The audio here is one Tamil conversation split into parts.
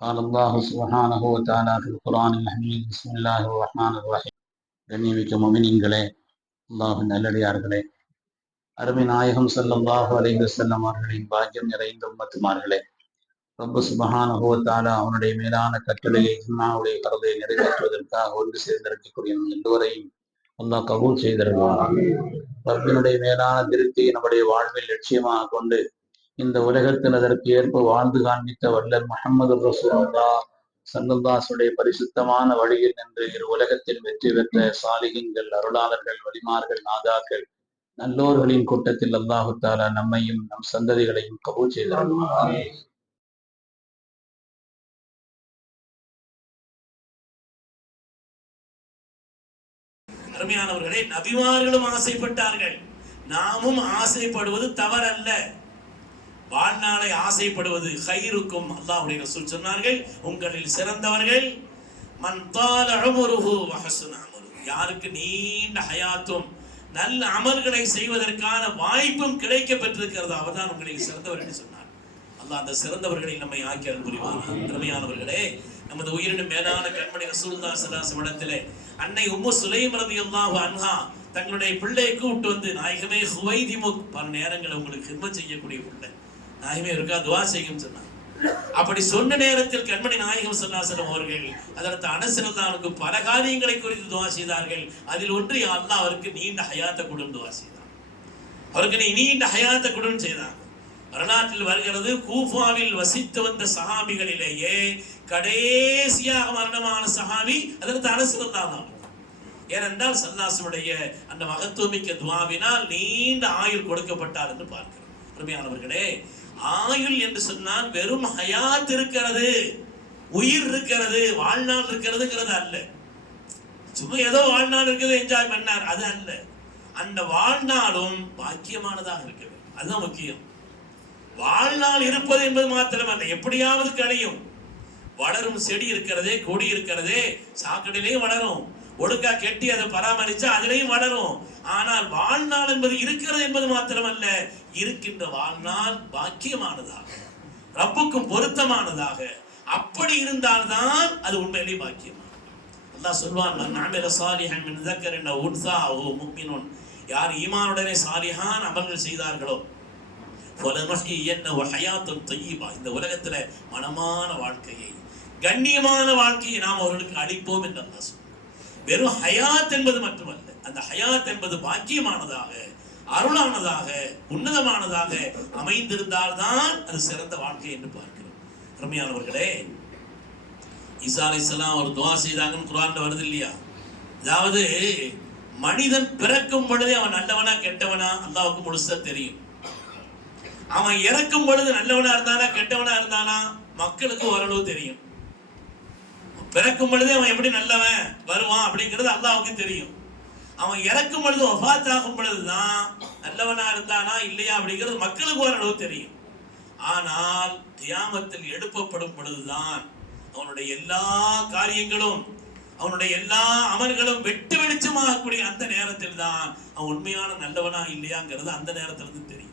قال الله سبحانه وتعالى في القرآن الحميد بسم الله الرحمن الرحيم கண்ணியமிக்க மொமினின்களே அல்லாஹ் நல்லடியார்களே அருமை நாயகம் ஸல்லல்லாஹு அலைஹி வஸல்லம் அவர்களின் பாக்கியம் நிறைந்த உம்மத்துமார்களே ரப்பு சுபஹானஹு வ தஆலா அவனுடைய மேலான கட்டளையை ஜும்மாவுடைய கருதை நிறைவேற்றுவதற்காக ஒன்று சேர்ந்திருக்கக்கூடிய நம் எல்லோரையும் அல்லாஹ் கபூல் செய்திருக்கிறான் ரப்பினுடைய மேலான திருப்தியை நம்முடைய வாழ்வில் லட்சியமாக கொண்டு இந்த உலகத்தில் அதற்கு ஏற்ப வாழ்ந்து காண்பித்த வல்லர் முகமது ரசூல்லா சங்கல்தாசுடைய பரிசுத்தமான வழியில் நின்று இரு உலகத்தில் வெற்றி பெற்ற சாலிகங்கள் அருளாளர்கள் வலிமார்கள் நாதாக்கள் நல்லோர்களின் கூட்டத்தில் அல்லாஹுத்தாலா நம்மையும் நம் சந்ததிகளையும் கபூல் செய்தார்கள் அருமையானவர்களே நபிமார்களும் ஆசைப்பட்டார்கள் நாமும் ஆசைப்படுவது தவறல்ல வாழ்நாளை ஆசைப்படுவது ஹைருக்கும் அல்லாஹுடைய ரசூல் சொன்னார்கள் உங்களில் சிறந்தவர்கள் மன் தால அமுருஹு யாருக்கு நீண்ட ஹயாத்தும் நல்ல அமல்களை செய்வதற்கான வாய்ப்பும் கிடைக்க பெற்றிருக்கிறது அவர்தான் உங்களில் சிறந்தவர் சொன்னார் அல்லாஹ் அந்த சிறந்தவர்களை நம்மை ஆக்கியது புரிவான திறமையானவர்களே நமது உயிரினும் மேலான கண்மணி ரசூல்லா சலாசம் இடத்திலே அன்னை உம்மு சுலைம் ரதி அல்லாஹு அன்ஹா தங்களுடைய பிள்ளையை கூப்பிட்டு வந்து நாயகமே ஹுவைதிமுக் பல நேரங்களை உங்களுக்கு ஹிர்ம செய்யக்கூடிய பிள்ளை நாயமே இருக்கா துவா செய்யும் சொன்னான் அப்படி சொன்ன நேரத்தில் கண்மணி நாயகம் சல்லாசனம் அவர்கள் அதற்கு அனசிறந்தானுக்கு பல காரியங்களை குறித்து துவா செய்தார்கள் அதில் ஒன்று அல்லா அவருக்கு நீண்ட ஹயாத்த குடும் துவா செய்தான் அவருக்கு நீ நீண்ட ஹயாத்த குடும் செய்தான் வரலாற்றில் வருகிறது கூஃபாவில் வசித்து வந்த சஹாபிகளிலேயே கடைசியாக மரணமான சஹாபி அதற்கு அரசிருந்தான் ஏனென்றால் சல்லாசுடைய அந்த மகத்துவமிக்க துவாவினால் நீண்ட ஆயுள் கொடுக்கப்பட்டார் என்று பார்க்கிறோம் அருமையானவர்களே ஆயுள் என்று சொன்னால் வெறும் ஹயாத் இருக்கிறது உயிர் இருக்கிறது வாழ்நாள் இருக்கிறதுங்கிறது அல்ல சும்மா ஏதோ வாழ்நாள் இருக்கிறது என்ஜாய் பண்ணார் அது அல்ல அந்த வாழ்நாளும் பாக்கியமானதாக இருக்க வேண்டும் அதுதான் முக்கியம் வாழ்நாள் இருப்பது என்பது மாத்திரமல்ல எப்படியாவது கிடையும் வளரும் செடி இருக்கிறதே கொடி இருக்கிறதே சாக்கடையிலையும் வளரும் ஒழுக்கா கெட்டி அதை பராமரிச்சா அதுலேயும் வளரும் ஆனால் வாழ்நாள் என்பது இருக்கிறது என்பது மாத்திரமல்ல இருக்கின்ற வாழ்நாள் பாக்கியமானதாக ரப்புக்கும் பொருத்தமானதாக அப்படி இருந்தால்தான் அது உண்மையிலே பாக்கியம் அல்லாஹ் சொல்வான் என்ன ஓ யார் ஈமானுடனே சாலிஹான் அமல்கள் செய்தார்களோ இந்த உலகத்துல மனமான வாழ்க்கையை கண்ணியமான வாழ்க்கையை நாம் அவர்களுக்கு அளிப்போம் என்று அல்லா வெறும் ஹயாத் என்பது மட்டுமல்ல அந்த ஹயாத் என்பது பாக்கியமானதாக அருளானதாக உன்னதமானதாக அமைந்திருந்தால்தான் அது சிறந்த வாழ்க்கை என்று பார்க்கிறோம் அருமையானவர்களே ஈசா அலிஸ்லாம் ஒரு துவா செய்தாங்கன்னு குரான் வருது இல்லையா அதாவது மனிதன் பிறக்கும் பொழுதே அவன் நல்லவனா கெட்டவனா அல்லாவுக்கு முழுசா தெரியும் அவன் இறக்கும் பொழுது நல்லவனா இருந்தானா கெட்டவனா இருந்தானா மக்களுக்கு ஓரளவு தெரியும் பிறக்கும் பொழுதே அவன் எப்படி நல்லவன் வருவான் அப்படிங்கிறது அல்லாவுக்கு தெரியும் அவன் இறக்கும் பொழுது ஒஃபாத்தாகும் பொழுதுதான் நல்லவனா இருந்தானா இல்லையா அப்படிங்கிறது மக்களுக்கு ஓரளவு தெரியும் ஆனால் தியாமத்தில் எழுப்பப்படும் பொழுதுதான் அவனுடைய எல்லா காரியங்களும் அவனுடைய எல்லா அமல்களும் வெட்டு வெளிச்சமாகக்கூடிய அந்த நேரத்தில் தான் அவன் உண்மையான நல்லவனா இல்லையாங்கிறது அந்த நேரத்திலிருந்து தெரியும்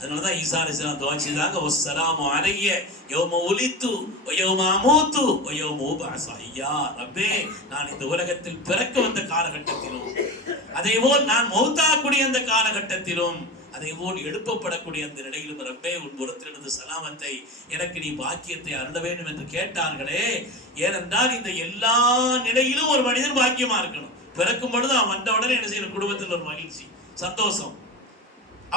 அதனால தான் ஈசா அலிஸ்லாம் ஓ ஒசலாம் அலைய யோம ஒலித்து ஒயோம அமூத்து ஒயோம உபாசா ஐயா ரப்பே நான் இந்த உலகத்தில் பிறக்க வந்த காலகட்டத்திலும் அதே போல் நான் மௌத்தாக்கூடிய அந்த காலகட்டத்திலும் அதே போல் எழுப்பப்படக்கூடிய அந்த நிலையிலும் ரப்பே உன் புறத்திலிருந்து சலாமத்தை எனக்கு நீ பாக்கியத்தை அருள வேண்டும் என்று கேட்டார்களே ஏனென்றால் இந்த எல்லா நிலையிலும் ஒரு மனிதன் பாக்கியமா இருக்கணும் பிறக்கும் பொழுது அவன் வந்த உடனே என்ன செய்யணும் குடும்பத்தில் ஒரு மகிழ்ச்சி சந்தோஷம்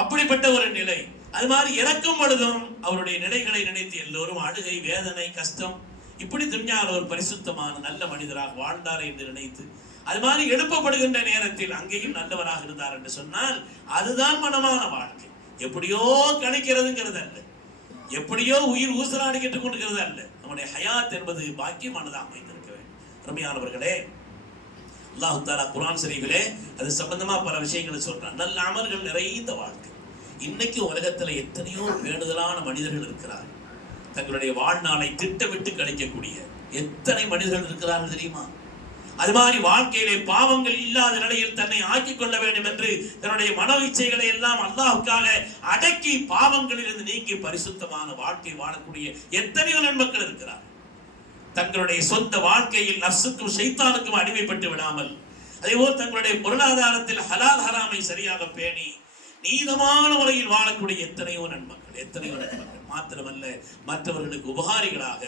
அப்படிப்பட்ட ஒரு நிலை அது மாதிரி இறக்கும் பொழுதும் அவருடைய நிலைகளை நினைத்து எல்லோரும் அழுகை வேதனை கஷ்டம் இப்படி துன்யாவில் ஒரு பரிசுத்தமான நல்ல மனிதராக வாழ்ந்தார் என்று நினைத்து அது மாதிரி எழுப்பப்படுகின்ற நேரத்தில் அங்கேயும் நல்லவராக இருந்தார் என்று சொன்னால் அதுதான் மனமான வாழ்க்கை எப்படியோ கணிக்கிறதுங்கிறது அல்ல எப்படியோ உயிர் ஊசலாடிக்கிட்டு கொண்டுகிறது அல்ல நம்முடைய ஹயாத் என்பது பாக்கியமானதாக அமைந்திருக்க வேண்டும் அருமையானவர்களே அல்லாஹு தாலா குரான் சரிகளே அது சம்பந்தமா பல விஷயங்களை சொல்றான் நல்ல அமல்கள் நிறைந்த வாழ்க்கை இன்னைக்கு உலகத்துல எத்தனையோ வேண்டுதலான மனிதர்கள் இருக்கிறார் தங்களுடைய வாழ்நாளை திட்டமிட்டு கழிக்கக்கூடிய எத்தனை மனிதர்கள் இருக்கிறார்கள் தெரியுமா அது மாதிரி வாழ்க்கையிலே பாவங்கள் இல்லாத நிலையில் தன்னை ஆக்கிக் கொள்ள வேண்டும் என்று தன்னுடைய மன இச்சைகளை எல்லாம் அல்லாஹுக்காக அடக்கி பாவங்களிலிருந்து நீக்கி பரிசுத்தமான வாழ்க்கை வாழக்கூடிய எத்தனையோ நண்பர்கள் இருக்கிறார் தங்களுடைய சொந்த வாழ்க்கையில் நர்சுக்கும் சைத்தானுக்கும் அடிமைப்பட்டு விடாமல் அதே போல் தங்களுடைய பொருளாதாரத்தில் ஹலால் ஹராமை சரியாக பேணி நீதமான முறையில் வாழக்கூடிய எத்தனையோ நன்மக்கள் எத்தனையோ நண்பர்கள் மாத்திரமல்ல மற்றவர்களுக்கு உபகாரிகளாக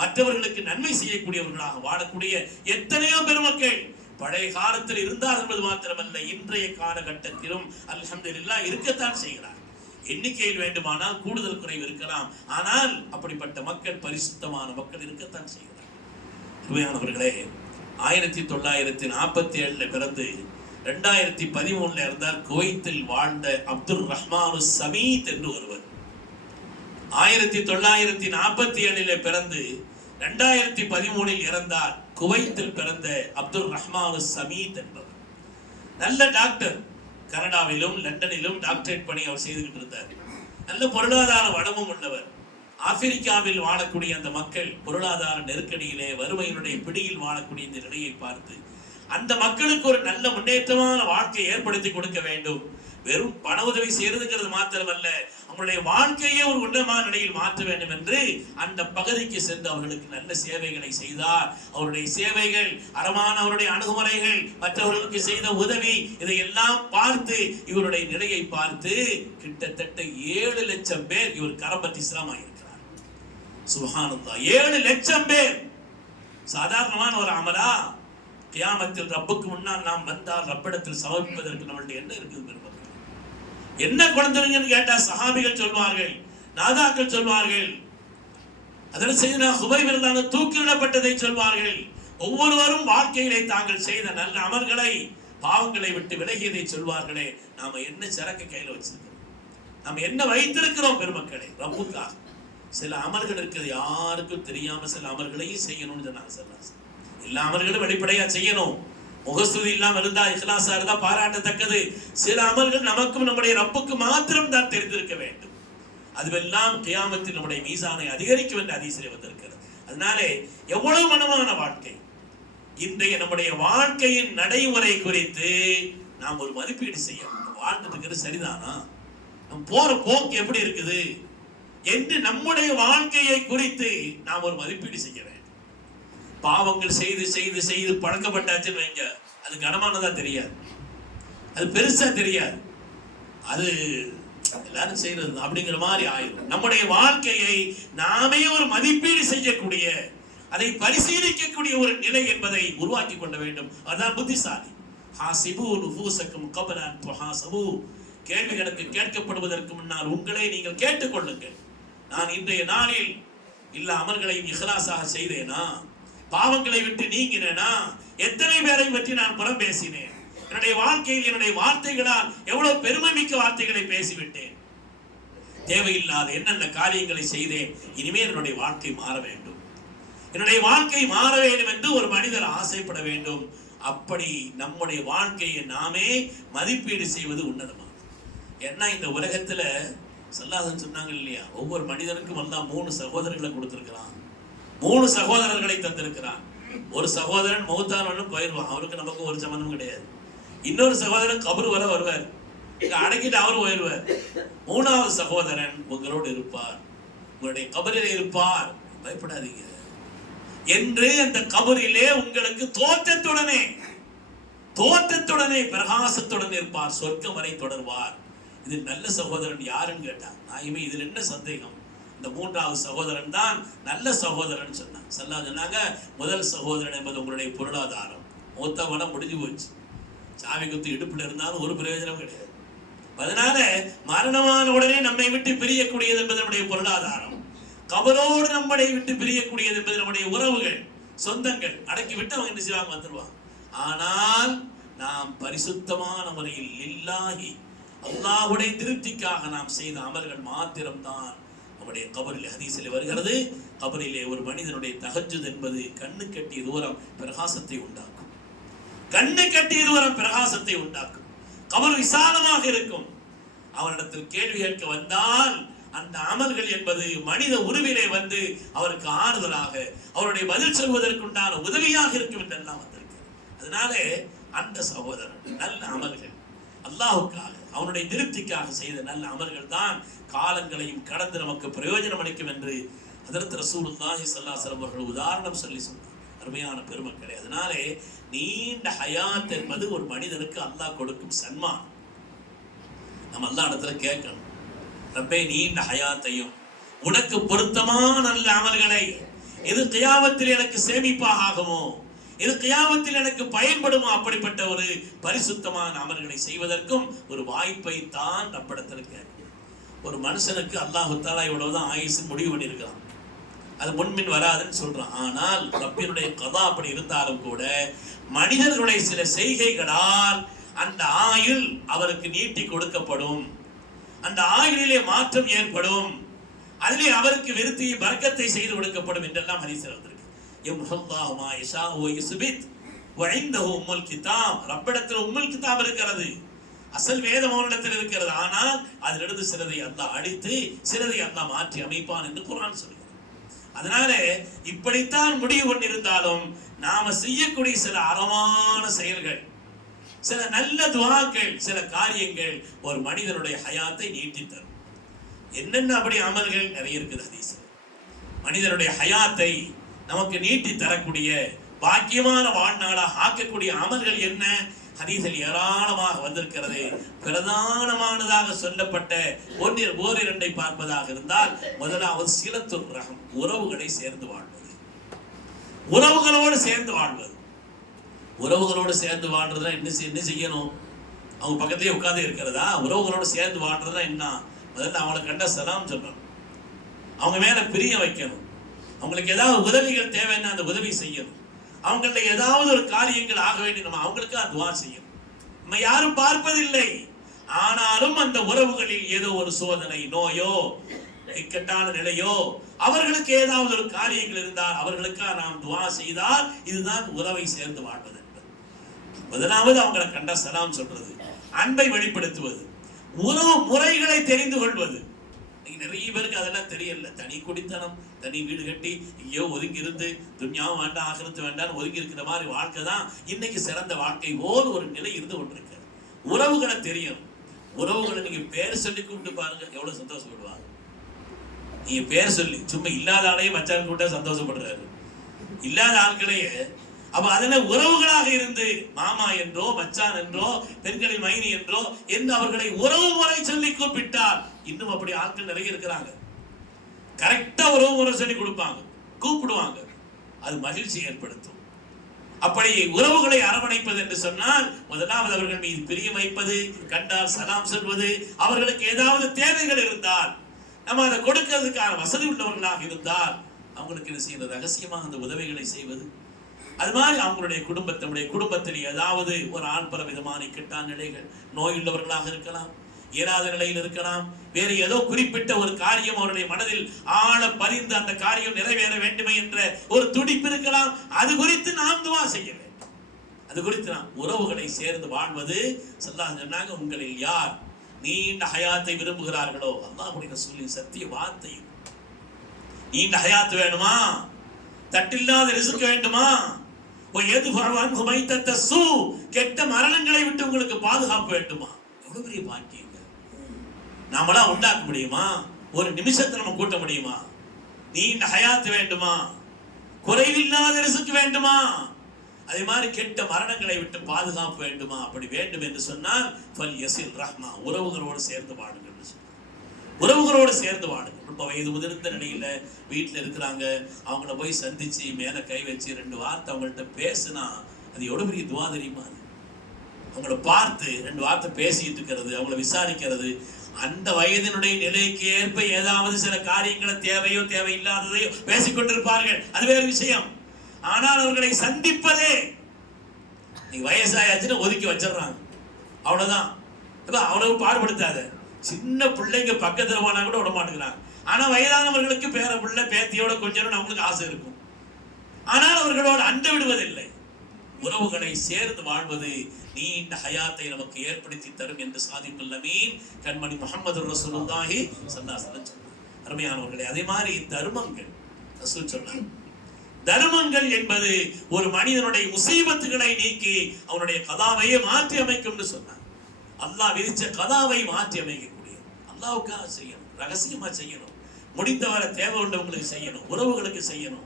மற்றவர்களுக்கு நன்மை செய்யக்கூடியவர்களாக வாழக்கூடிய எத்தனையோ பெருமக்கள் பழைய காலத்தில் இருந்தார் என்பது மாத்திரமல்ல இன்றைய காலகட்டத்திலும் அல்ஹம்துல்லா இருக்கத்தான் செய்கிறார் எண்ணிக்கையில் வேண்டுமானால் கூடுதல் குறைவு இருக்கலாம் ஆனால் அப்படிப்பட்ட மக்கள் பரிசுத்தமான மக்கள் இருக்கத்தான் செய்கிறார்கள் உண்மையானவர்களே ஆயிரத்தி தொள்ளாயிரத்தி நாற்பத்தி ஏழுல பிறந்து ரெண்டாயிரத்தி பதிமூணுல இருந்தார் குவைத்தில் வாழ்ந்த அப்துல் ரஹ்மானு சமீத் என்று ஒருவர் ஆயிரத்தி தொள்ளாயிரத்தி நாற்பத்தி ஏழில் பிறந்து ரெண்டாயிரத்தி பதிமூணில் இறந்தார் குவைத்தில் பிறந்த அப்துல் ரஹ்மானு சமீத் என்பவர் நல்ல டாக்டர் கனடாவிலும் லண்டனிலும் டாக்டரேட் பணி அவர் செய்துகிட்டு இருந்தார் நல்ல பொருளாதார வளமும் உள்ளவர் ஆப்பிரிக்காவில் வாழக்கூடிய அந்த மக்கள் பொருளாதார நெருக்கடியிலே வறுமையினுடைய பிடியில் வாழக்கூடிய இந்த நிலையை பார்த்து அந்த மக்களுக்கு ஒரு நல்ல முன்னேற்றமான வாழ்க்கையை ஏற்படுத்தி கொடுக்க வேண்டும் வெறும் பண உதவி செய்யறதுங்கிறது மாத்திரமல்ல அவங்களுடைய வாழ்க்கையே ஒரு உன்னதமான நிலையில் மாற்ற வேண்டும் என்று அந்த பகுதிக்கு சென்று அவர்களுக்கு நல்ல சேவைகளை செய்தார் அவருடைய சேவைகள் அறமான அவருடைய அணுகுமுறைகள் மற்றவர்களுக்கு செய்த உதவி இதையெல்லாம் பார்த்து இவருடைய நிலையை பார்த்து கிட்டத்தட்ட ஏழு லட்சம் பேர் இவர் கரம்பத்தி இஸ்லாம் ஆகியிருக்கிறார் ஏழு லட்சம் பேர் சாதாரணமான ஒரு அமலா கியாமத்தில் ரப்புக்கு முன்னால் நாம் வந்தால் ரப்பிடத்தில் சமர்ப்பிப்பதற்கு நம்மளுடைய என்ன இருக்குது என்ன குழந்தைங்கன்னு கேட்டால் சஹாபிகள் சொல்வார்கள் நாதாக்கள் சொல்வார்கள் அதில் செய்த ஹுபைபிரதான தூக்கிலிடப்பட்டதை சொல்வார்கள் ஒவ்வொருவரும் வாழ்க்கையிலே தாங்கள் செய்த நல்ல அமர்களை பாவங்களை விட்டு விலகியதை சொல்வார்களே நாம என்ன சரக்கு கையில் வச்சிருக்கிறோம் நாம் என்ன வைத்திருக்கிறோம் பெருமக்களே ரபூத்தாக சில அமர்கள் இருக்கிறது யாருக்கும் தெரியாம சில அமர்களையும் செய்யணும்னு சொன்னாங்க சார் எல்லா அமல்களும் வெளிப்படையா செய்யணும் முகசூதி இல்லாமல் இருந்தா இஹ்லாசா இருந்தா பாராட்டத்தக்கது சில அமல்கள் நமக்கும் நம்முடைய ரப்புக்கு மாத்திரம் தான் தெரிந்திருக்க வேண்டும் அதுவெல்லாம் கியாமத்தில் நம்முடைய மீசானை அதிகரிக்கும் என்று அதிசயம் வந்திருக்கிறது அதனாலே எவ்வளவு மனமான வாழ்க்கை இன்றைய நம்முடைய வாழ்க்கையின் நடைமுறை குறித்து நாம் ஒரு மதிப்பீடு செய்ய வாழ்ந்துட்டு சரிதானா நம் போற போக்கு எப்படி இருக்குது என்று நம்முடைய வாழ்க்கையை குறித்து நாம் ஒரு மதிப்பீடு செய்ய வேண்டும் பாவங்கள் செய்து செய்து செய்து பழக்கப்பட்டாச்சுன்னு வைங்க அது கனமானதா தெரியாது அது பெருசா தெரியாது அது எல்லாரும் செய்யறது அப்படிங்கிற மாதிரி ஆயிரும் நம்முடைய வாழ்க்கையை நாமே ஒரு மதிப்பீடு செய்யக்கூடிய அதை பரிசீலிக்கக்கூடிய ஒரு நிலை என்பதை உருவாக்கி கொள்ள வேண்டும் அதுதான் புத்திசாலி ஹாசிபு கேள்வி எனக்கு கேட்கப்படுவதற்கு முன்னால் உங்களை நீங்கள் கேட்டுக்கொள்ளுங்கள் நான் இன்றைய நாளில் இல்ல அமல்களை இஹ்லாஸாக செய்தேனா பாவங்களை விட்டு நீங்கினா எத்தனை பேரை பற்றி நான் புறம் பேசினேன் என்னுடைய வாழ்க்கையில் என்னுடைய வார்த்தைகளால் எவ்வளவு பெருமை மிக்க வார்த்தைகளை பேசிவிட்டேன் தேவையில்லாத என்னென்ன காரியங்களை செய்தேன் இனிமேல் என்னுடைய வாழ்க்கை மாற வேண்டும் என்னுடைய வாழ்க்கை மாற வேண்டும் என்று ஒரு மனிதர் ஆசைப்பட வேண்டும் அப்படி நம்முடைய வாழ்க்கையை நாமே மதிப்பீடு செய்வது உன்னதமாக ஏன்னா இந்த உலகத்துல சொல்லாதன்னு சொன்னாங்க இல்லையா ஒவ்வொரு மனிதனுக்கும் வந்தா மூணு சகோதரர்களை கொடுத்துருக்கலாம் மூணு சகோதரர்களை தந்திருக்கிறான் ஒரு சகோதரன் மௌத்தானும் போயிடுவான் அவருக்கு நமக்கு ஒரு சம்மந்தம் கிடையாது இன்னொரு சகோதரன் கபர் வர வருவார் அடக்கிட்டு அவர் போயிடுவார் மூணாவது சகோதரன் உங்களோடு இருப்பார் உங்களுடைய கபரில் இருப்பார் பயப்படாதீங்க என்று அந்த கபரிலே உங்களுக்கு தோற்றத்துடனே தோற்றத்துடனே பிரகாசத்துடன் இருப்பார் சொர்க்கம் வரை தொடர்வார் இது நல்ல சகோதரன் யாருன்னு கேட்டார் நான் இதுல என்ன சந்தேகம் இந்த மூன்றாவது சகோதரன் தான் நல்ல சகோதரன் சொன்னான் சொல்லா சொன்னாங்க முதல் சகோதரன் என்பது உங்களுடைய பொருளாதாரம் மூத்தவனம் முடிஞ்சு போச்சு சாமி குத்து இடுப்பில் இருந்தாலும் ஒரு பிரயோஜனம் கிடையாது அதனால மரணமான உடனே நம்மை விட்டு பிரியக்கூடியது என்பது நம்முடைய பொருளாதாரம் கபரோடு நம்மளை விட்டு பிரியக்கூடியது என்பது நம்முடைய உறவுகள் சொந்தங்கள் அடக்கி விட்டு அவங்க என்ன செய்வாங்க வந்துடுவாங்க ஆனால் நாம் பரிசுத்தமான முறையில் இல்லாகி அல்லாவுடைய திருப்திக்காக நாம் செய்த அமல்கள் மாத்திரம்தான் அவருடைய கபரில் ஹதீசிலே வருகிறது கபரிலே ஒரு மனிதனுடைய தகஜுத் என்பது கண்ணு கட்டிய தூரம் பிரகாசத்தை உண்டாக்கும் கண்ணு கட்டிய தூரம் பிரகாசத்தை உண்டாக்கும் கபர் விசாலமாக இருக்கும் அவரிடத்தில் கேள்வி கேட்க வந்தால் அந்த அமல்கள் என்பது மனித உருவிலே வந்து அவருக்கு ஆறுதலாக அவருடைய பதில் சொல்வதற்குண்டான உதவியாக இருக்கும் என்றெல்லாம் வந்திருக்கு அதனாலே அந்த சகோதரன் நல்ல அமல்கள் அல்லாஹுக்காக அவனுடைய திருப்திக்காக செய்த நல்ல அமல்கள் தான் காலங்களையும் கடந்து நமக்கு பிரயோஜனம் அளிக்கும் என்று அதற்கு ரசூலுல்லாஹி சல்லாசலம் அவர்கள் உதாரணம் சொல்லி சொன்னார் அருமையான பெருமக்களே அதனாலே நீண்ட ஹயாத் என்பது ஒரு மனிதனுக்கு அல்லாஹ் கொடுக்கும் சன்மான் நம்ம எல்லா இடத்துல கேட்கணும் ரப்பே நீண்ட ஹயாத்தையும் உனக்கு பொருத்தமான நல்ல அமல்களை எது தியாவத்தில் எனக்கு சேமிப்பாக ஆகுமோ இது கியாமத்தில் எனக்கு பயன்படும் அப்படிப்பட்ட ஒரு பரிசுத்தமான அமர்களை செய்வதற்கும் ஒரு வாய்ப்பை தான் ரப்படத்திற்கு ஒரு மனுஷனுக்கு அல்லாஹு தாலா இவ்வளவுதான் ஆயுசு முடிவு பண்ணியிருக்கலாம் அது முன்பின் வராதுன்னு சொல்றான் ஆனால் ரப்பினுடைய கதா அப்படி இருந்தாலும் கூட மனிதர்களுடைய சில செய்கைகளால் அந்த ஆயுள் அவருக்கு நீட்டி கொடுக்கப்படும் அந்த ஆயுளிலே மாற்றம் ஏற்படும் அதிலே அவருக்கு விருத்தி வர்க்கத்தை செய்து கொடுக்கப்படும் என்றெல்லாம் ஹரிசர் வந்திருக்கு எம்ஹல்லாஹுமா இஷா ஓ இசுபித் வழிந்தஹு உம்முல் கிதாப் ரப்பிடத்தில் உம்முல் கிதாப் இருக்கிறது அசல் வேதம் அவனிடத்தில் இருக்கிறது ஆனால் அதிலிருந்து சிறதை அல்லாஹ் அடித்து சிறதை அல்லாஹ் மாற்றி அமைப்பான் என்று குரான் சொல்லுகிறது அதனால இப்படித்தான் முடிவு கொண்டிருந்தாலும் நாம செய்யக்கூடிய சில அறமான செயல்கள் சில நல்ல துவாக்கள் சில காரியங்கள் ஒரு மனிதனுடைய ஹயாத்தை நீட்டி தரும் என்னென்ன அப்படி அமல்கள் நிறைய இருக்குது ஹதீஸ் மனிதனுடைய ஹயாத்தை நமக்கு நீட்டி தரக்கூடிய பாக்கியமான வாழ்நாளாக ஆக்கக்கூடிய அமல்கள் என்ன ஹதீசல் ஏராளமாக வந்திருக்கிறது பிரதானமானதாக சொல்லப்பட்ட ஒன்றில் ஓரிரண்டை பார்ப்பதாக இருந்தால் முதலாவது சிலத்து ரகம் உறவுகளை சேர்ந்து வாழ்வது உறவுகளோடு சேர்ந்து வாழ்வது உறவுகளோடு சேர்ந்து வாழ்றதுனா என்ன என்ன செய்யணும் அவங்க பக்கத்திலே உட்காந்து இருக்கிறதா உறவுகளோடு சேர்ந்து வாழ்றதுனா என்ன முதல்ல அவங்களை கண்ட சலாம் சொல்லணும் அவங்க மேலே பிரிய வைக்கணும் அவங்களுக்கு ஏதாவது உதவிகள் தேவைன்னா அந்த உதவி செய்யணும் அவங்கள்ட்ட ஏதாவது ஒரு காரியங்கள் ஆக வேண்டிய நம்ம அது துவா செய்யணும் நம்ம யாரும் பார்ப்பதில்லை ஆனாலும் அந்த உறவுகளில் ஏதோ ஒரு சோதனை நோயோ இக்கட்டான நிலையோ அவர்களுக்கு ஏதாவது ஒரு காரியங்கள் இருந்தால் அவர்களுக்காக நாம் துவா செய்தால் இதுதான் உறவை சேர்ந்து வாழ்வது முதலாவது அவங்களை கண்ட சலாம் சொல்றது அன்பை வெளிப்படுத்துவது உறவு முறைகளை தெரிந்து கொள்வது இன்னைக்கு நிறைய பேருக்கு அதெல்லாம் தெரியல தனி குடித்தனம் தனி வீடு கட்டி ஐயோ ஒதுங்கி இருந்து துன்யாவும் வேண்டாம் ஆகிறது வேண்டாம் ஒதுங்கி இருக்கிற மாதிரி வாழ்க்கை தான் இன்னைக்கு சிறந்த வாழ்க்கை போல் ஒரு நிலை இருந்து கொண்டிருக்கு உறவுகளை தெரியும் உறவுகளை நீங்க பேர் சொல்லி கூப்பிட்டு பாருங்க எவ்வளவு சந்தோஷப்படுவாங்க நீங்க பேர் சொல்லி சும்மா இல்லாத ஆளையும் மச்சான் கூட்ட சந்தோஷப்படுறாரு இல்லாத ஆட்களையே அப்ப அதுல உறவுகளாக இருந்து மாமா என்றோ மச்சான் என்றோ பெண்களின் மைனி என்றோ என்று அவர்களை உறவு முறை சொல்லி கூப்பிட்டால் இன்னும் அப்படி ஆட்கள் நிறைய இருக்கிறாங்க கரெக்டாக ஒரு முறை சொல்லி கொடுப்பாங்க கூப்பிடுவாங்க அது மகிழ்ச்சி ஏற்படுத்தும் அப்படி உறவுகளை அரவணைப்பது என்று சொன்னால் முதலாவது அவர்கள் மீது பிரிய வைப்பது கண்டால் சலாம் சொல்வது அவர்களுக்கு ஏதாவது தேவைகள் இருந்தால் நம்ம அதை கொடுக்கிறதுக்கான வசதி உள்ளவர்களாக இருந்தால் அவங்களுக்கு என்ன செய்யறது ரகசியமாக அந்த உதவிகளை செய்வது அது மாதிரி அவங்களுடைய குடும்பத்தினுடைய குடும்பத்தில் ஏதாவது ஒரு ஆண் பல விதமான கெட்டான் நிலைகள் நோயுள்ளவர்களாக இருக்கலாம் இயலாத நிலையில் இருக்கலாம் வேறு ஏதோ குறிப்பிட்ட ஒரு காரியம் அவருடைய மனதில் ஆழ பதிந்து அந்த காரியம் நிறைவேற வேண்டுமே என்ற ஒரு துடிப்பு இருக்கலாம் அது குறித்து நாம் துவா செய்ய வேண்டும் அது குறித்து நாம் உறவுகளை சேர்ந்து வாழ்வது சொல்லா சொன்னாங்க உங்களில் யார் நீண்ட ஹயாத்தை விரும்புகிறார்களோ அல்லாஹுடைய சொல்லி சத்திய வார்த்தையும் நீண்ட ஹயாத்து வேணுமா தட்டில்லாத ரிசுக்க வேண்டுமா எது பரவான் கெட்ட மரணங்களை விட்டு உங்களுக்கு பாதுகாப்பு வேண்டுமா எவ்வளவு பெரிய பாக்கியம் நாமெல்லாம் உண்டாக்க முடியுமா ஒரு நிமிஷத்தை நம்ம கூட்ட முடியுமா நீண்ட ஹயாத்து வேண்டுமா குறைவில்லாத ரிசுக்கு வேண்டுமா அதே மாதிரி கெட்ட மரணங்களை விட்டு பாதுகாப்பு வேண்டுமா அப்படி வேண்டும் என்று சொன்னால் ஃபல் யசில் ரஹ்மா உறவுகளோடு சேர்ந்து வாடுங்கள் உறவுகளோடு சேர்ந்து வாடுங்க ரொம்ப வயது முதிர்ந்த நிலையில் வீட்டில் இருக்கிறாங்க அவங்கள போய் சந்தித்து மேலே கை வச்சு ரெண்டு வார்த்தை அவங்கள்ட்ட பேசுனா அது எவ்வளோ பெரிய துவா தெரியுமா அவங்கள பார்த்து ரெண்டு வார்த்தை பேசிட்டு இருக்கிறது அவங்கள விசாரிக்கிறது அந்த வயதினுடைய நிலைக்கு ஏற்ப ஏதாவது சில காரியங்களை தேவையோ தேவையில்லாததையோ பேசிக்கொண்டிருப்பார்கள் அது வேறு விஷயம் ஆனால் அவர்களை சந்திப்பதே நீ வயசாயாச்சுன்னு ஒதுக்கி வச்சிடறாங்க அவ்வளோதான் இப்போ அவ்வளவு பாடுபடுத்தாத சின்ன பிள்ளைங்க பக்கத்தில் போனால் கூட விட மாட்டேங்கிறாங்க ஆனால் வயதானவர்களுக்கு பேர பிள்ளை பேத்தியோட கொஞ்சம் அவங்களுக்கு ஆசை இருக்கும் ஆனால் அவர்களோடு அண்டு விடுவதில்லை உறவுகளை சேர்ந்து வாழ்வது நீண்ட ஹயாத்தை நமக்கு ஏற்படுத்தி தரும் என்று சாதிக்குள் நவீன் கண்மணி முகமது ரசூலுல்லாஹி சன்னாசனம் சொன்னார் அருமையானவர்களே அதே மாதிரி தர்மங்கள் ரசூல் சொன்னார் தர்மங்கள் என்பது ஒரு மனிதனுடைய முசீபத்துகளை நீக்கி அவனுடைய கதாவையே மாற்றி அமைக்கும்னு சொன்னார் அல்லாஹ் விதிச்ச கதாவை மாற்றி அமைக்கக்கூடிய அல்லாவுக்காக செய்யணும் ரகசியமா செய்யணும் முடிந்தவரை தேவை உள்ளவங்களுக்கு செய்யணும் உறவுகளுக்கு செய்யணும்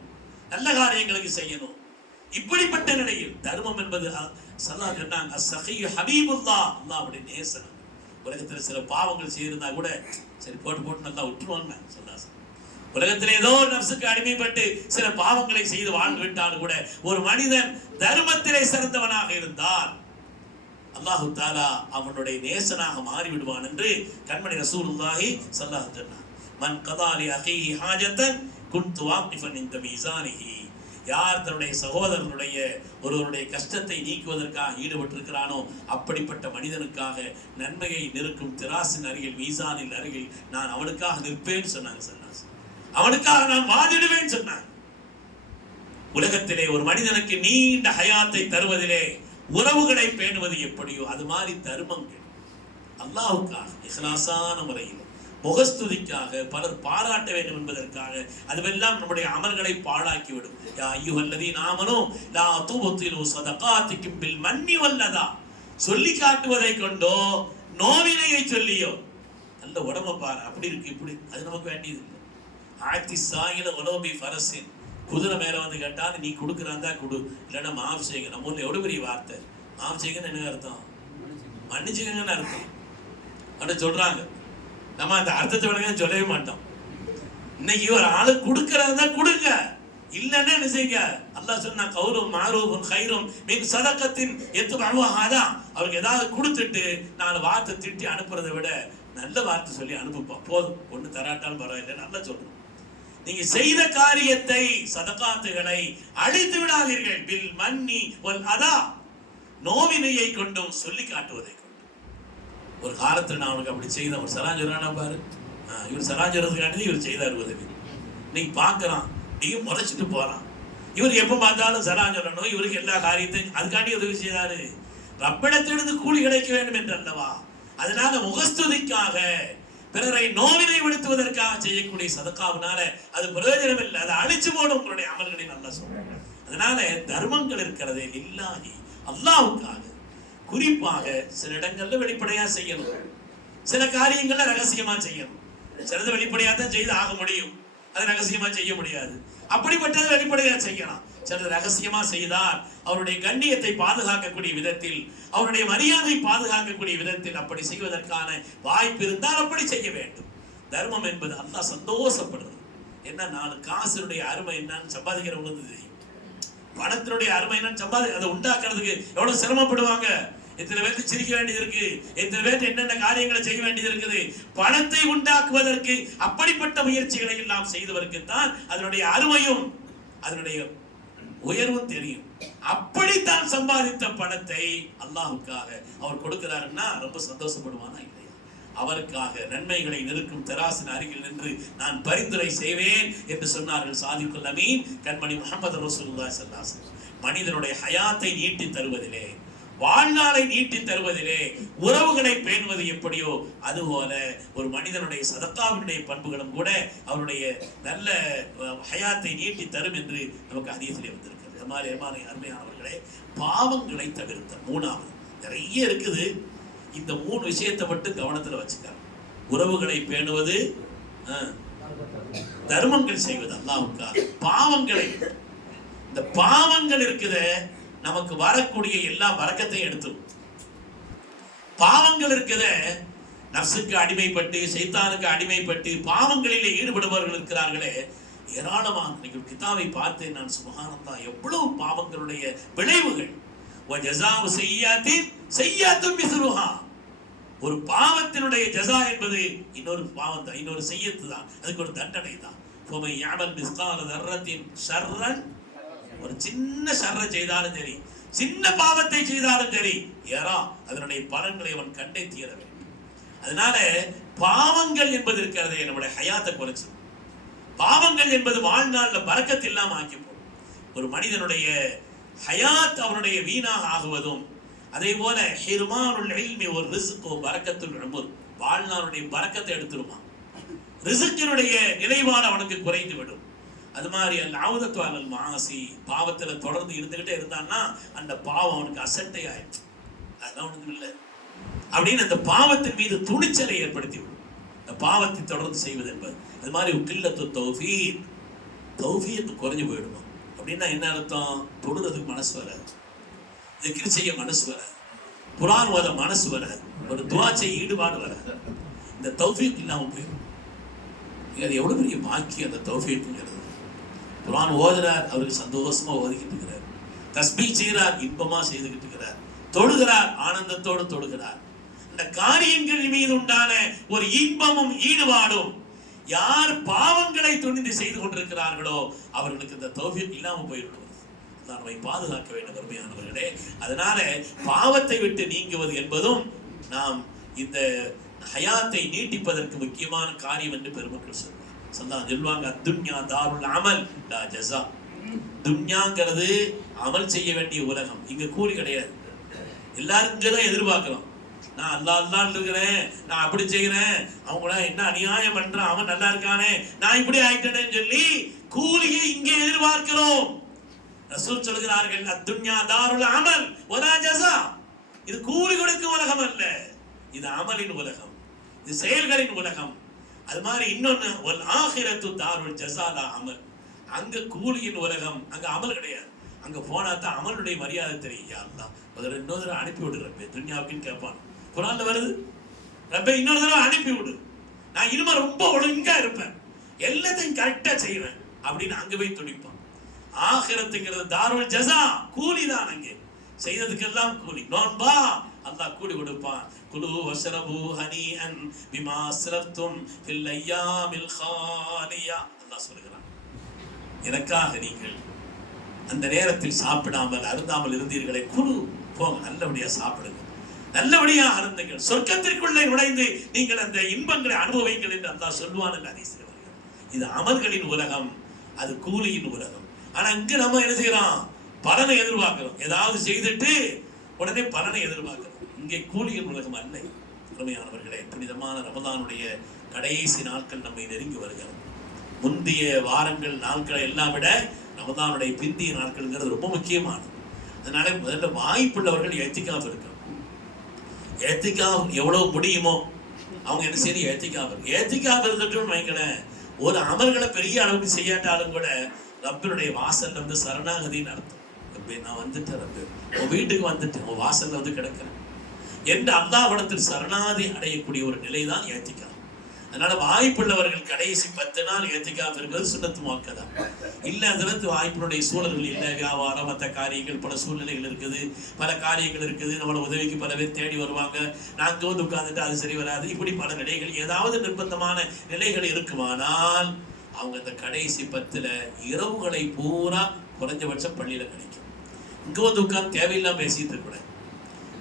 நல்ல காரியங்களுக்கு செய்யணும் இப்படிப்பட்ட நிலையில் தர்மம் என்பது சல்லா சொன்னாங்க சஹியு ஹபீபுல்லா அல்லா அப்படி நேசனம் உலகத்தில் சில பாவங்கள் செய்திருந்தா கூட சரி போட்டு போட்டு நல்லா விட்டுருவாங்க சொல்லா உலகத்தில் ஏதோ ஒரு அடிமைப்பட்டு சில பாவங்களை செய்து வாழ்ந்து விட்டாலும் கூட ஒரு மனிதன் தர்மத்திலே சிறந்தவனாக இருந்தால் அல்லாஹு தாலா அவனுடைய நேசனாக மாறிவிடுவான் என்று கண்மணி ரசூலுல்லாஹி சல்லாஹு சொன்னான் மன் கதாலி அகை ஹாஜத்தன் குன் துவாக்கிஃபன் இந்த மீசானிகி யார் தன்னுடைய சகோதரனுடைய ஒருவருடைய கஷ்டத்தை நீக்குவதற்காக ஈடுபட்டிருக்கிறானோ அப்படிப்பட்ட மனிதனுக்காக நன்மையை நிற்கும் திராசின் அருகில் மீசானின் அருகில் நான் அவனுக்காக நிற்பேன் சொன்னாங்க சொன்னாங்க அவனுக்காக நான் வாதிடுவேன் சொன்னாங்க உலகத்திலே ஒரு மனிதனுக்கு நீண்ட ஹயாத்தை தருவதிலே உறவுகளை பேணுவது எப்படியோ அது மாதிரி தர்மங்கள் அல்லாவுக்காக இஹ்லாசான முறையில் முகஸ்துதிக்காக பலர் பாராட்ட வேண்டும் என்பதற்காக அதுவெல்லாம் நம்முடைய அமல்களை பாழாக்கிவிடும் ஐயோ அல்லது நாமனும் லா தூபத்திலோ சதகாத்திக்கும் பில் மன்னி வல்லதா சொல்லி காட்டுவதை கொண்டோ நோவினையை சொல்லியோ நல்ல உடம்பை பாரு அப்படி இருக்கு இப்படி அது நமக்கு வேண்டியது இல்லை ஆயிரத்தி சாயில உலோபி பரசின் குதிரை மேலே வந்து கேட்டால் நீ கொடுக்குறாந்தா கொடு இல்லைன்னா மாஃப் செய்யுங்க நம்ம ஊரில் எவ்வளோ பெரிய வார்த்தை மாஃப் செய்யுங்கன்னு என்ன அர்த்தம் மன்னிச்சுக்கங்கன்னு அர்த்தம் அப்படின்னு சொல்கிறாங்க நம்ம அந்த அர்த்தத்தை விளங்க சொல்லவே மாட்டோம் இன்னைக்கு ஒரு ஆளு கொடுக்கறதா கொடுங்க இல்லைன்னா என்ன செய்யுங்க அல்லா சொன்னா கௌரவம் மாரூபம் கைரும் மீன் சதக்கத்தின் எத்து அழுவாகாதா அவருக்கு ஏதாவது கொடுத்துட்டு நாலு வார்த்தை திட்டி அனுப்புறதை விட நல்ல வார்த்தை சொல்லி அனுப்புப்பா போதும் ஒன்று தராட்டாலும் பரவாயில்ல நல்லா சொல்லணும் நீங்க செய்த காரியத்தை சதகாத்துகளை அழித்து விடாதீர்கள் பில் மன்னி ஒன் அதா நோவினையை கொண்டும் சொல்லி காட்டுவதை ஒரு காலத்தில் நான் அவனுக்கு அப்படி செய்தேன் ஒரு சராஜரானா பாரு இவர் சராஜரத்துக்காண்டி இவர் செய்தார் உதவி இன்னைக்கு பார்க்குறான் நீ முறைச்சிட்டு போகிறான் இவர் எப்போ பார்த்தாலும் சராஜரனும் இவருக்கு எல்லா காரியத்தையும் அதுக்காண்டி உதவி செய்தாரு ரப்பிடத்திலிருந்து கூலி கிடைக்க வேண்டும் என்று அல்லவா அதனால முகஸ்துதிக்காக பிறரை நோவினை விடுத்துவதற்காக செய்யக்கூடிய சதக்காவினால அது பிரயோஜனம் இல்லை அதை அழிச்சு போடும் உங்களுடைய அமல்களை நல்லா சொல்றேன் அதனால தர்மங்கள் இருக்கிறது இல்லாகி அல்லாவுக்காக குறிப்பாக சில இடங்கள்ல வெளிப்படையா செய்யணும் சில காரியங்கள்ல ரகசியமா செய்யணும் சிலது வெளிப்படையா தான் செய்து ஆக முடியும் அது ரகசியமா செய்ய முடியாது அப்படிப்பட்டது வெளிப்படையா செய்யலாம் சிலது ரகசியமா செய்தால் அவருடைய கண்ணியத்தை பாதுகாக்கக்கூடிய விதத்தில் அவருடைய மரியாதை பாதுகாக்கக்கூடிய விதத்தில் அப்படி செய்வதற்கான வாய்ப்பு இருந்தால் அப்படி செய்ய வேண்டும் தர்மம் என்பது அல்லா சந்தோஷப்படுறது என்ன நாலு காசினுடைய அருமை என்னன்னு சம்பாதிக்கிறவங்களுக்கு தெரியும் பணத்தினுடைய அருமை என்னன்னு சம்பாதி அதை உண்டாக்குறதுக்கு எவ்வளவு சிரமப்படுவாங்க எத்தனை பேருக்கு சிரிக்க வேண்டியது இருக்கு எத்தனை பேருக்கு என்னென்ன காரியங்களை செய்ய வேண்டியது இருக்குது பணத்தை உண்டாக்குவதற்கு அப்படிப்பட்ட முயற்சிகளை எல்லாம் செய்தவருக்கு தான் அதனுடைய அருமையும் அதனுடைய உயர்வும் தெரியும் அப்படித்தான் சம்பாதித்த பணத்தை அல்லாஹுக்காக அவர் கொடுக்கிறாருன்னா ரொம்ப சந்தோஷப்படுவானா இல்லையா அவருக்காக நன்மைகளை நிற்கும் தெராசின் அருகில் நின்று நான் பரிந்துரை செய்வேன் என்று சொன்னார்கள் சாதிக்குல் அமீன் கண்மணி முகமது ரசூல்லா சல்லாசன் மனிதனுடைய ஹயாத்தை நீட்டி தருவதிலே வாழ்நாளை நீட்டி தருவதிலே உறவுகளை பேணுவது எப்படியோ அதுபோல ஒரு மனிதனுடைய சதத்தாவினுடைய பண்புகளும் கூட அவருடைய நல்ல ஹயாத்தை நீட்டி தரும் என்று நமக்கு அதிகத்திலே வந்திருக்கிறது மாதிரி அருமையானவர்களே பாவங்களை தவிர்த்த மூணாவது நிறைய இருக்குது இந்த மூணு விஷயத்தை மட்டும் கவனத்தில் வச்சுக்கலாம் உறவுகளை பேணுவது தர்மங்கள் செய்வது அல்லாவுக்கா பாவங்களை இந்த பாவங்கள் இருக்குதே நமக்கு வரக்கூடிய எல்லா வரக்கத்தையும் எடுத்துரும் பாவங்கள் இருக்கிறத நர்ஸுக்கு அடிமைப்பட்டு சைத்தானுக்கு அடிமைப்பட்டு பாவங்களிலே ஈடுபடுபவர்கள் இருக்கிறார்களே ஏராளமாக நீங்கள் கிதாவை பார்த்தேன் நான் சுபகானந்தா எவ்வளவு பாவங்களுடைய விளைவுகள் ஒரு பாவத்தினுடைய ஜசா என்பது இன்னொரு பாவம் தான் இன்னொரு செய்யத்து தான் அதுக்கு ஒரு தண்டனை தான் யாவல் மிஸ்தான தர்ரத்தின் சர்ரன் ஒரு சின்ன சர்ற செய்தாலும் சரி சின்ன பாவத்தை செய்தாலும் சரி ஏறா அதனுடைய பலன்களை அவன் கண்டே தீர அதனால பாவங்கள் என்பது இருக்கிறது நம்முடைய ஹயாத்தை குறைச்சு பாவங்கள் என்பது வாழ்நாளில் பறக்கத்து இல்லாமல் ஆக்கி போகும் ஒரு மனிதனுடைய ஹயாத் அவனுடைய வீணாக ஆகுவதும் அதே போல ஹிர்மானுல் எல்மி ஒரு ரிசுக்கோ பறக்கத்தில் ரொம்ப வாழ்நாளுடைய பறக்கத்தை எடுத்துருமா ரிசுக்கினுடைய நிலைவான அவனுக்கு குறைந்து விடும் அது மாதிரி அந்த ஆவுதத்துவாளல் மாசி பாவத்தில் தொடர்ந்து இருந்துக்கிட்டே இருந்தான்னா அந்த பாவம் அவனுக்கு அசட்டை ஆயிடுச்சு அதெல்லாம் அவனுக்கு இல்லை அப்படின்னு அந்த பாவத்தின் மீது துணிச்சலை ஏற்படுத்தி விடும் அந்த பாவத்தை தொடர்ந்து செய்வது என்பது அது மாதிரி கில்லத்து தௌஃபீத் தௌஃபீத் குறைஞ்சு போயிடுமா அப்படின்னா என்ன அர்த்தம் தொடுறதுக்கு மனசு வராது திக்கிர் செய்ய மனசு வராது குரான் ஓத மனசு வராது ஒரு துவாச்சை ஈடுபாடு வராது இந்த தௌஃபீக் இல்லாமல் போயிடும் அது எவ்வளோ பெரிய பாக்கி அந்த தௌஃபீக்குங்கிறது குரான் ஓதுறார் அவருக்கு சந்தோஷமா ஓதிக்கிட்டு இருக்கிறார் தஸ்பி செய்கிறார் இன்பமா செய்துகிட்டு இருக்கிறார் தொழுகிறார் ஆனந்தத்தோடு தொழுகிறார் இந்த காரியங்கள் மீது உண்டான ஒரு இன்பமும் ஈடுபாடும் யார் பாவங்களை துணிந்து செய்து கொண்டிருக்கிறார்களோ அவர்களுக்கு இந்த தோஃபி இல்லாமல் போயிடுவது நம்மை பாதுகாக்க வேண்டும் அருமையானவர்களே அதனால பாவத்தை விட்டு நீங்குவது என்பதும் நாம் இந்த ஹயாத்தை நீட்டிப்பதற்கு முக்கியமான காரியம் என்று பெருமக்கள் சொல்லான் சொல்லுவாங்க துன்யா தாருல் அமல் லா ஜசா துன்யாங்கிறது அமல் செய்ய வேண்டிய உலகம் இங்க கூலி கிடையாது எல்லாரும் தான் எதிர்பார்க்கலாம் நான் அல்லா அல்லான் இருக்கிறேன் நான் அப்படி செய்கிறேன் அவங்கள என்ன அநியாயம் பண்றான் அவன் நல்லா இருக்கானே நான் இப்படி ஆயிட்டேன்னு சொல்லி கூலியை இங்கே எதிர்பார்க்கிறோம் ரசூல் சொல்கிறார்கள் அத்துன்யா தாருல் அமல் ஒரா ஜசா இது கூலி கொடுக்கும் உலகம் அல்ல இது அமலின் உலகம் இது செயல்களின் உலகம் அது மாதிரி இன்னொன்னு ஆகிரத்து தாருள் ஜசாலா அமல் அங்க கூலியின் உலகம் அங்க அமல் கிடையாது அங்க போனா தான் அமலுடைய மரியாதை தெரியும் யாருந்தான் முதல்ல இன்னொரு தடவை அனுப்பி விடு ரப்பே துன்யாவுக்குன்னு கேட்பான் குரான்ல வருது ரப்ப இன்னொரு தடவை அனுப்பி விடு நான் இனிமே ரொம்ப ஒழுங்கா இருப்பேன் எல்லாத்தையும் கரெக்டா செய்வேன் அப்படின்னு அங்க போய் துடிப்பான் ஆகிரத்துங்கிறது தாருள் ஜசா கூலி தான் அங்கே செய்ததுக்கெல்லாம் கூலி நோன்பா அல்லாஹ் கூடி கொடுப்பான் குலு வஷரபு ஹனி அன் பிமா சிரப்தும் ஃபில்லையாமில் ஹாலியா அல்லாஹ் சொல்கிறான் எனக்காக நீங்கள் அந்த நேரத்தில் சாப்பிடாமல் அருந்தாமல் இருந்தீர்களே குழு போங்க நல்லபடியாக சாப்பிடுங்க நல்லபடியாக அருந்துங்கள் சொர்க்கத்திற்குள்ளே நுழைந்து நீங்கள் அந்த இன்பங்களை அனுபவிங்கள் என்று அல்லாஹ் சொல்வான் என்று அதிசயம் இது அமர்களின் உலகம் அது கூலியின் உலகம் ஆனால் இங்க நம்ம என்ன செய்யறோம் பலனை எதிர்பார்க்கிறோம் ஏதாவது செய்துட்டு உடனே பலனை எதிர்பார்க்கிறோம் இங்கே கூலியின் உலகம் அல்ல அருமையானவர்களே புனிதமான ரமதானுடைய கடைசி நாட்கள் நம்மை நெருங்கி வருகிறது முந்தைய வாரங்கள் நாட்களை எல்லாம் விட ரமதானுடைய பிந்திய நாட்கள்ங்கிறது ரொம்ப முக்கியமானது அதனால முதல்ல வாய்ப்புள்ளவர்கள் எத்திக்காக இருக்கணும் எத்திக்காக எவ்வளோ முடியுமோ அவங்க என்ன செய்யணும் ஏத்திக்காக ஏத்திக்காக இருந்துட்டோம்னு வைங்களேன் ஒரு அமர்களை பெரிய அளவுக்கு செய்யாட்டாலும் கூட ரப்பனுடைய வாசல் வந்து சரணாகதின்னு அர்த்தம் நான் வந்துட்டேன் உன் வீட்டுக்கு வந்துட்டேன் உன் வாசல்ல வந்து கிடக்கிறேன் என்று அல்லாவிடத்தில் சரணாதி அடையக்கூடிய ஒரு நிலை தான் ஏத்திக்கா அதனால வாய்ப்புள்ளவர்கள் கடைசி பத்து நாள் ஏத்திக்காம இருக்கிறது சுண்ணத்து வாக்கதா இல்ல அதுலத்து வாய்ப்பினுடைய சூழல்கள் இல்லை வியாபாரம் மற்ற காரியங்கள் பல சூழ்நிலைகள் இருக்குது பல காரியங்கள் இருக்குது நம்மளோட உதவிக்கு பல பேர் தேடி வருவாங்க நாங்க வந்து உட்காந்துட்டு அது சரி வராது இப்படி பல நிலைகள் ஏதாவது நிர்பந்தமான நிலைகள் இருக்குமானால் அவங்க அந்த கடைசி பத்துல இரவுகளை பூரா குறைஞ்சபட்சம் பள்ளியில கிடைக்கும் இங்கே வந்து உட்காந்து தேவையில்லாம பேசிக்கிட்டு இருக்கக்கூடாது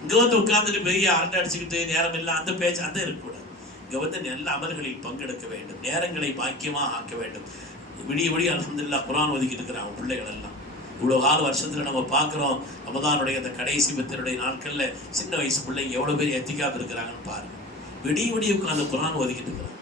இங்கே வந்து உட்காந்துட்டு பெரிய அரண்டை அடிச்சுக்கிட்டு நேரம் இல்லை அந்த பேச்சு அந்த இருக்கக்கூடாது இங்கே வந்து நல்ல அமல்களில் பங்கெடுக்க வேண்டும் நேரங்களை பாக்கியமாக ஆக்க வேண்டும் விடிய விடிய அலமதுல்லா குரான் ஒதுக்கிட்டு இருக்கிறான் பிள்ளைகள் எல்லாம் இவ்வளோ ஆறு வருஷத்தில் நம்ம பார்க்குறோம் ரமதானுடைய அந்த கடைசி பத்தினுடைய நாட்களில் சின்ன வயசு பிள்ளைங்க எவ்வளோ பேர் எத்திக்காக இருக்கிறாங்கன்னு பாருங்கள் விடிய விடிய உட்காந்து குரான் ஒதுக்கிட்டு இருக்கிறான்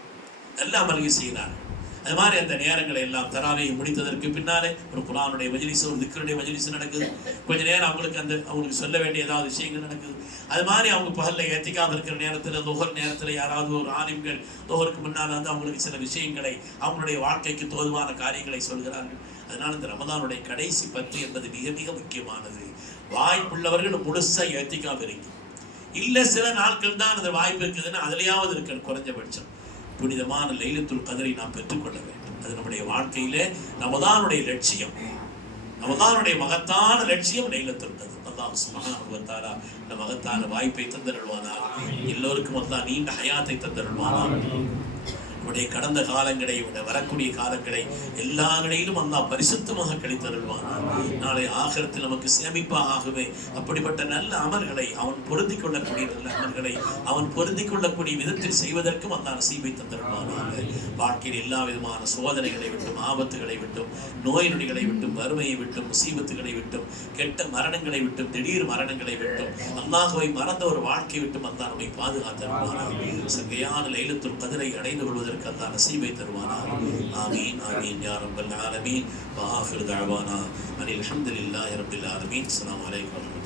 நல்ல அமல்கள் செய்கிறாங்க அது மாதிரி அந்த நேரங்களை எல்லாம் தராவையை முடித்ததற்கு பின்னாலே ஒரு குரானுடைய மஜிலிசு ஒரு திக்கருடைய மஜிலிசு நடக்குது கொஞ்ச நேரம் அவங்களுக்கு அந்த அவங்களுக்கு சொல்ல வேண்டிய ஏதாவது விஷயங்கள் நடக்குது அது மாதிரி அவங்க பகலில் ஏத்திக்காது இருக்கிற நேரத்தில் துகர் நேரத்தில் யாராவது ஒரு ஆலிம்கள் துகருக்கு முன்னால் வந்து அவங்களுக்கு சில விஷயங்களை அவங்களுடைய வாழ்க்கைக்கு தோதுவான காரியங்களை சொல்கிறார்கள் அதனால் இந்த ரமதானுடைய கடைசி பத்து என்பது மிக மிக முக்கியமானது வாய்ப்புள்ளவர்கள் முழுசாக ஏத்திக்காது இருக்கும் இல்லை சில நாட்கள் தான் அந்த வாய்ப்பு இருக்குதுன்னு அதுலேயாவது இருக்கணும் குறைஞ்சபட்சம் புனிதமான லைலத்துள் கதரை நாம் பெற்றுக்கொள்ள வேண்டும் அது நம்முடைய வாழ்க்கையில நமதானுடைய லட்சியம் நமதானுடைய மகத்தான லட்சியம் லைலத்துள் கதர் மகத்தான வாய்ப்பை தந்தருள்வானா எல்லோருக்கும் நீண்ட ஹயாத்தை தந்தருள்வானா நம்முடைய கடந்த காலங்களை விட வரக்கூடிய காலங்களை எல்லா நிலையிலும் அல்லா பரிசுத்தமாக கழித்தருள்வான் நாளை ஆகரத்தில் நமக்கு சேமிப்பாக ஆகவே அப்படிப்பட்ட நல்ல அமர்களை அவன் பொருந்தி கொள்ளக்கூடிய நல்ல அமல்களை அவன் பொருந்தி கொள்ளக்கூடிய விதத்தில் செய்வதற்கும் அல்லா நசீபை தந்தருள்வானாக வாழ்க்கையில் எல்லா விதமான சோதனைகளை விட்டும் ஆபத்துகளை விட்டும் நோய் நொடிகளை விட்டும் வறுமையை விட்டும் முசீபத்துகளை விட்டும் கெட்ட மரணங்களை விட்டும் திடீர் மரணங்களை விட்டும் அல்லாஹுவை மறந்த ஒரு வாழ்க்கை விட்டும் அல்லா நம்மை பாதுகாத்தருள்வானாக சங்கையான லைலத்தில் கதிரை அடைந்து கொள்வதற்கு எங்களுக்கு அல்லா நசீபை தருவானா ஆமீன் ஆமீன் யா ரப்பல் ஆலமீன் வாஹிர் தாழ்வானா அனில் அஹமதுல்லாஹி ரபில் ஆலமீன் அஸ்லாம் வலைக்கம்